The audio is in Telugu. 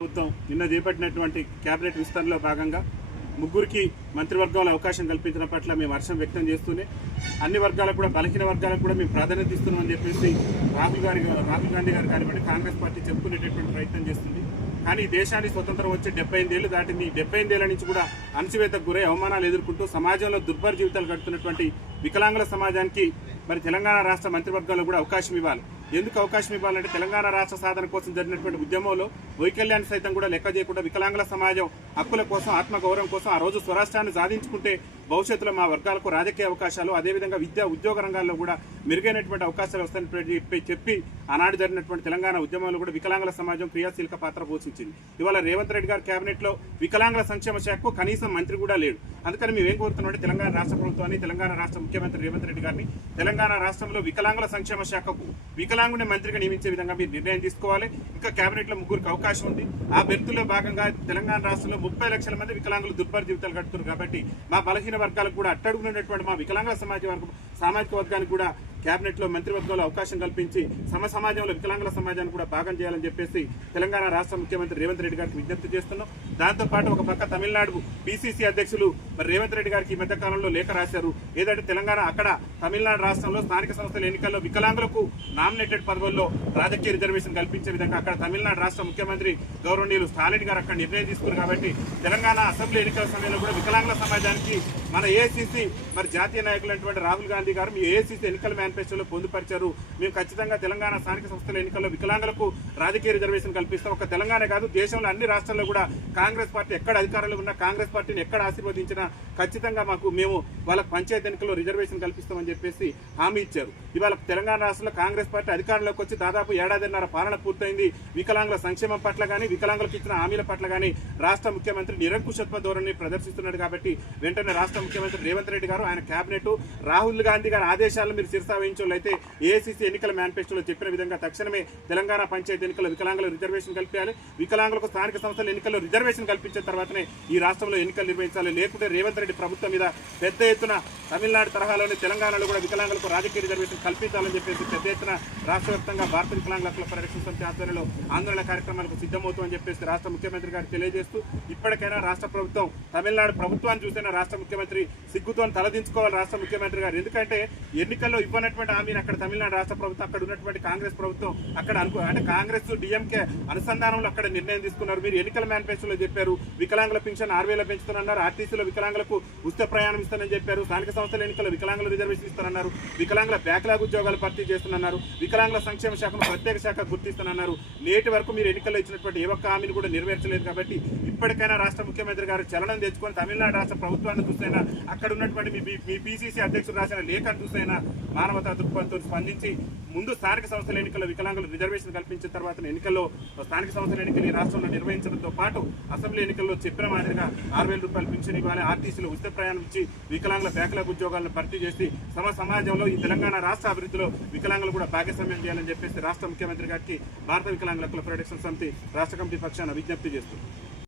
ప్రభుత్వం నిన్న చేపట్టినటువంటి కేబినెట్ విస్తరణలో భాగంగా ముగ్గురికి మంత్రివర్గంలో అవకాశం కల్పించిన పట్ల మేము హర్షం వ్యక్తం చేస్తూనే అన్ని వర్గాలకు కూడా బలహీన వర్గాలకు కూడా మేము ప్రాధాన్యత ఇస్తున్నామని చెప్పేసి రాహుల్ గాంధీ గారు కానివ్వండి కాంగ్రెస్ పార్టీ చెప్పుకునేటటువంటి ప్రయత్నం చేస్తుంది. కానీ దేశానికి స్వతంత్రం వచ్చి 75 ఏళ్ళు దాటింది. 75 ఏళ్ల నుంచి కూడా అణచివేతకు గురై అవమానాలు ఎదుర్కొంటూ సమాజంలో దుర్భర జీవితాలు గడుపుతున్నటువంటి వికలాంగుల సమాజానికి మరి తెలంగాణ రాష్ట్ర మంత్రివర్గంలో కూడా అవకాశం ఇవ్వాలి. ఎందుకు అవకాశం ఇవ్వాలంటే తెలంగాణ రాష్ట్ర సాధన కోసం జరిగినటువంటి ఉద్యమంలో వైకల్యాన్ని సైతం కూడా లెక్క చేయకుండా వికలాంగుల సమాజం హక్కుల కోసం ఆత్మగౌరవం కోసం ఆ రోజు స్వరాష్ట్రాన్ని సాధించుకుంటే భవిష్యత్తులో మా వర్గాలకు రాజకీయ అవకాశాలు అదేవిధంగా విద్యా ఉద్యోగ రంగాల్లో కూడా మెరుగైనటువంటి అవకాశాలు వస్తాయని చెప్పి ఆనాడు జరిగినటువంటి తెలంగాణ ఉద్యమంలో కూడా వికలాంగుల సమాజం క్రియాశీలక పాత్ర పోషించింది. ఇవాళ రేవంత్ రెడ్డి గారి కేబినెట్లో వికలాంగుల సంక్షేమ శాఖకు కనీసం మంత్రి కూడా లేడు. అందుకని మేము ఏం కోరుతున్నామంటే తెలంగాణ రాష్ట్ర ప్రభుత్వాన్ని తెలంగాణ రాష్ట్ర ముఖ్యమంత్రి రేవంత్ రెడ్డి గారిని తెలంగాణ రాష్ట్రంలో వికలాంగుల సంక్షేమ శాఖకు వికలాంగుని మంత్రిగా నియమించే విధంగా మీరు నిర్ణయం తీసుకోవాలి. ఇంకా కేబినెట్లో ముగ్గురికి అవకాశం ఉంది. ఆ బెర్తులో భాగంగా తెలంగాణ రాష్ట్రంలో 30 లక్షల మంది వికలాంగులు దుర్భర జీవితాలు గడుపుతున్నారు. కాబట్టి మా బలహీన వర్గాలకు కూడా అట్టడుగునటువంటి మా వికలాంగుల సామాజిక వర్గానికి కూడా కేబినెట్లో మంత్రివర్గంలో అవకాశం కల్పించి సమాజంలో వికలాంగుల సమాజాన్ని కూడా భాగం చేయాలని చెప్పేసి తెలంగాణ రాష్ట్ర ముఖ్యమంత్రి రేవంత్ రెడ్డి గారికి విజ్ఞప్తి చేస్తున్నాం. దాంతోపాటు ఒక పక్క తమిళనాడు పిసిసి అధ్యక్షులు మరి రేవంత్ రెడ్డి గారికి ఈ మధ్య కాలంలో లేఖ రాశారు. ఏదంటే తెలంగాణ అక్కడ తమిళనాడు రాష్ట్రంలో స్థానిక సంస్థల ఎన్నికల్లో వికలాంగులకు నామినేటెడ్ పదవుల్లో రాజకీయ రిజర్వేషన్ కల్పించే విధంగా అక్కడ తమిళనాడు రాష్ట్ర ముఖ్యమంత్రి గౌరవనీయులు స్టాలిన్ గారు అక్కడ నిర్ణయం తీసుకున్నారు. కాబట్టి తెలంగాణ అసెంబ్లీ ఎన్నికల సమయంలో కూడా వికలాంగుల సమాజానికి మన ఏఐసిసి మరి జాతీయ నాయకులైనటువంటి రాహుల్ గాంధీ గారు మీ ఏఐసిసి ఎన్నికల మేనిఫెస్టోలో పొందుపరిచారు. మేము ఖచ్చితంగా తెలంగాణ స్థానిక సంస్థల ఎన్నికల్లో వికలాంగులకు రాజకీయ రిజర్వేషన్ కల్పిస్తాం. ఒక తెలంగాణ కాదు దేశంలో అన్ని రాష్ట్రాల్లో కూడా కాంగ్రెస్ పార్టీ ఎక్కడ అధికారంలో ఉన్నా కాంగ్రెస్ పార్టీని ఎక్కడ ఆశీర్వదించినా ఖచ్చితంగా మేము వాళ్ళకి పంచాయతీ ఎన్నికల్లో రిజర్వేషన్ కల్పిస్తామని చెప్పేసి హామీ ఇచ్చారు. ఇవాళ తెలంగాణ రాష్ట్రంలో కాంగ్రెస్ పార్టీ అధికారంలోకి వచ్చి దాదాపు 1.5 పాలన పూర్తయింది. వికలాంగుల సంక్షేమం పట్ల కానీ వికలాంగులకు ఇచ్చిన హామీల పట్ల కానీ రాష్ట్ర ముఖ్యమంత్రి నిరంకుశత్వ ధోరణి ప్రదర్శిస్తున్నాడు. కాబట్టి వెంటనే రాష్ట్ర ముఖ్యమంత్రి రేవంత్ రెడ్డి గారు ఆయన కేబినెట్ రాహుల్ గాంధీ గారి ఆదేశాలను మీరు శిరసా వహించాలైతే ఏఐసిసి ఎన్నికల మేనిఫెస్టోలో చెప్పిన విధంగా తక్షణమే తెలంగాణ పంచాయతీ ఎన్నికల్లో వికలాంగుల రిజర్వేషన్ కల్పించాలి. వికలాంగులకు స్థానిక సంస్థల ఎన్నికల్లో రిజర్వేషన్ కల్పించిన తర్వాతనే ఈ రాష్ట్రంలో ఎన్నికలు నిర్వహించాలి. లేకుంటే రేవంత్ రెడ్డి ప్రభుత్వం మీద పెద్ద ఎత్తున తమిళనాడు తరహాలోని తెలంగాణలో కూడా వికలాంగులకు రాజకీయ రిజర్వేషన్ కల్పించాలని చెప్పేసి పెద్ద ఎత్తున రాష్ట్ర వ్యాప్తంగా భారత వికలాంగుల హక్కుల పరిరక్షణ సమితి ఆధ్వర్యంలో ఆందోళన కార్యక్రమాలకు సిద్ధమవుతామని చెప్పేసి రాష్ట్ర ముఖ్యమంత్రి గారు తెలియజేస్తూ ఇప్పటికైనా రాష్ట్ర ప్రభుత్వం తమిళనాడు ప్రభుత్వాన్ని చూసినా రాష్ట్ర ముఖ్యమంత్రి సిగ్గుతో తలదించుకోవాలి రాష్ట్ర ముఖ్యమంత్రి గారు. ఎందుకంటే ఎన్నికల్లో ఇవ్వనటువంటి హామీని అక్కడ తమిళనాడు రాష్ట్ర ప్రభుత్వం అక్కడ ఉన్నటువంటి కాంగ్రెస్ ప్రభుత్వం అక్కడ అంటే కాంగ్రెస్ డిఎంకే అనుసంధానంలో అక్కడ నిర్ణయం తీసుకున్నారు. మీరు ఎన్నికల మేనిఫెస్టోలో చెప్పారు వికలాంగుల పెన్షన్ 6,000 పెంచుతానన్నారు. ఆర్టీసీలో వికలాంగులకు ఉచిత ప్రయాణం ఇస్తానని చెప్పారు. స్థానిక సంస్థల ఎన్నికల్లో వికలాంగుల రిజర్వేషన్ ఇస్తానన్నారు. వికలాంగుల బ్యాక్లాగ్ ఉద్యోగాలు భర్తీ చేస్తున్నారు. వికలాంగుల సంక్షేమ శాఖను ప్రత్యేక శాఖ గుర్తిస్తానన్నారు. నేటి వరకు మీరు ఎన్నికల్లో ఇచ్చినటువంటి ఏ ఒక్క హామీని కూడా నెరవేర్చలేదు. కాబట్టి ఇప్పటికైనా రాష్ట్ర ముఖ్యమంత్రి గారు చలనం తెచ్చుకొని తమిళనాడు రాష్ట్ర ప్రభుత్వాన్ని చూసైనా అక్కడ ఉన్నటువంటి మీ పిసిసి అధ్యక్షుడు రాసిన లేఖను చూసైనా మానవతా దృక్పథంతో స్పందించి ముందు స్థానిక సంస్థల ఎన్నికల్లో వికలాంగుల రిజర్వేషన్ కల్పించిన తర్వాత ఎన్నికల్లో స్థానిక సంస్థల ఎన్నికలు ఈ రాష్ట్రంలో నిర్వహించడంతో పాటు అసెంబ్లీ ఎన్నికల్లో చెప్పిన మాదిరిగా 6,000 రూపాయలు పెన్షన్ ఇవ్వాలి. ఆర్టీసీలో ఉచిత ప్రయాణం ఇచ్చి వికలాంగుల బ్యాక్లాగ్ ఉద్యోగాలను భర్తీ చేసి సమాజంలో ఈ తెలంగాణ రాష్ట్ర అభివృద్ధిలో వికలాంగులు కూడా భాగస్వామ్యం చేయాలని చెప్పేసి రాష్ట్ర ముఖ్యమంత్రి గారికి భారత వికలాంగుల హక్కుల పరిరక్షణ సమితి రాష్ట్ర కమిటీ పక్షాన విజ్ఞప్తి చేస్తుంది.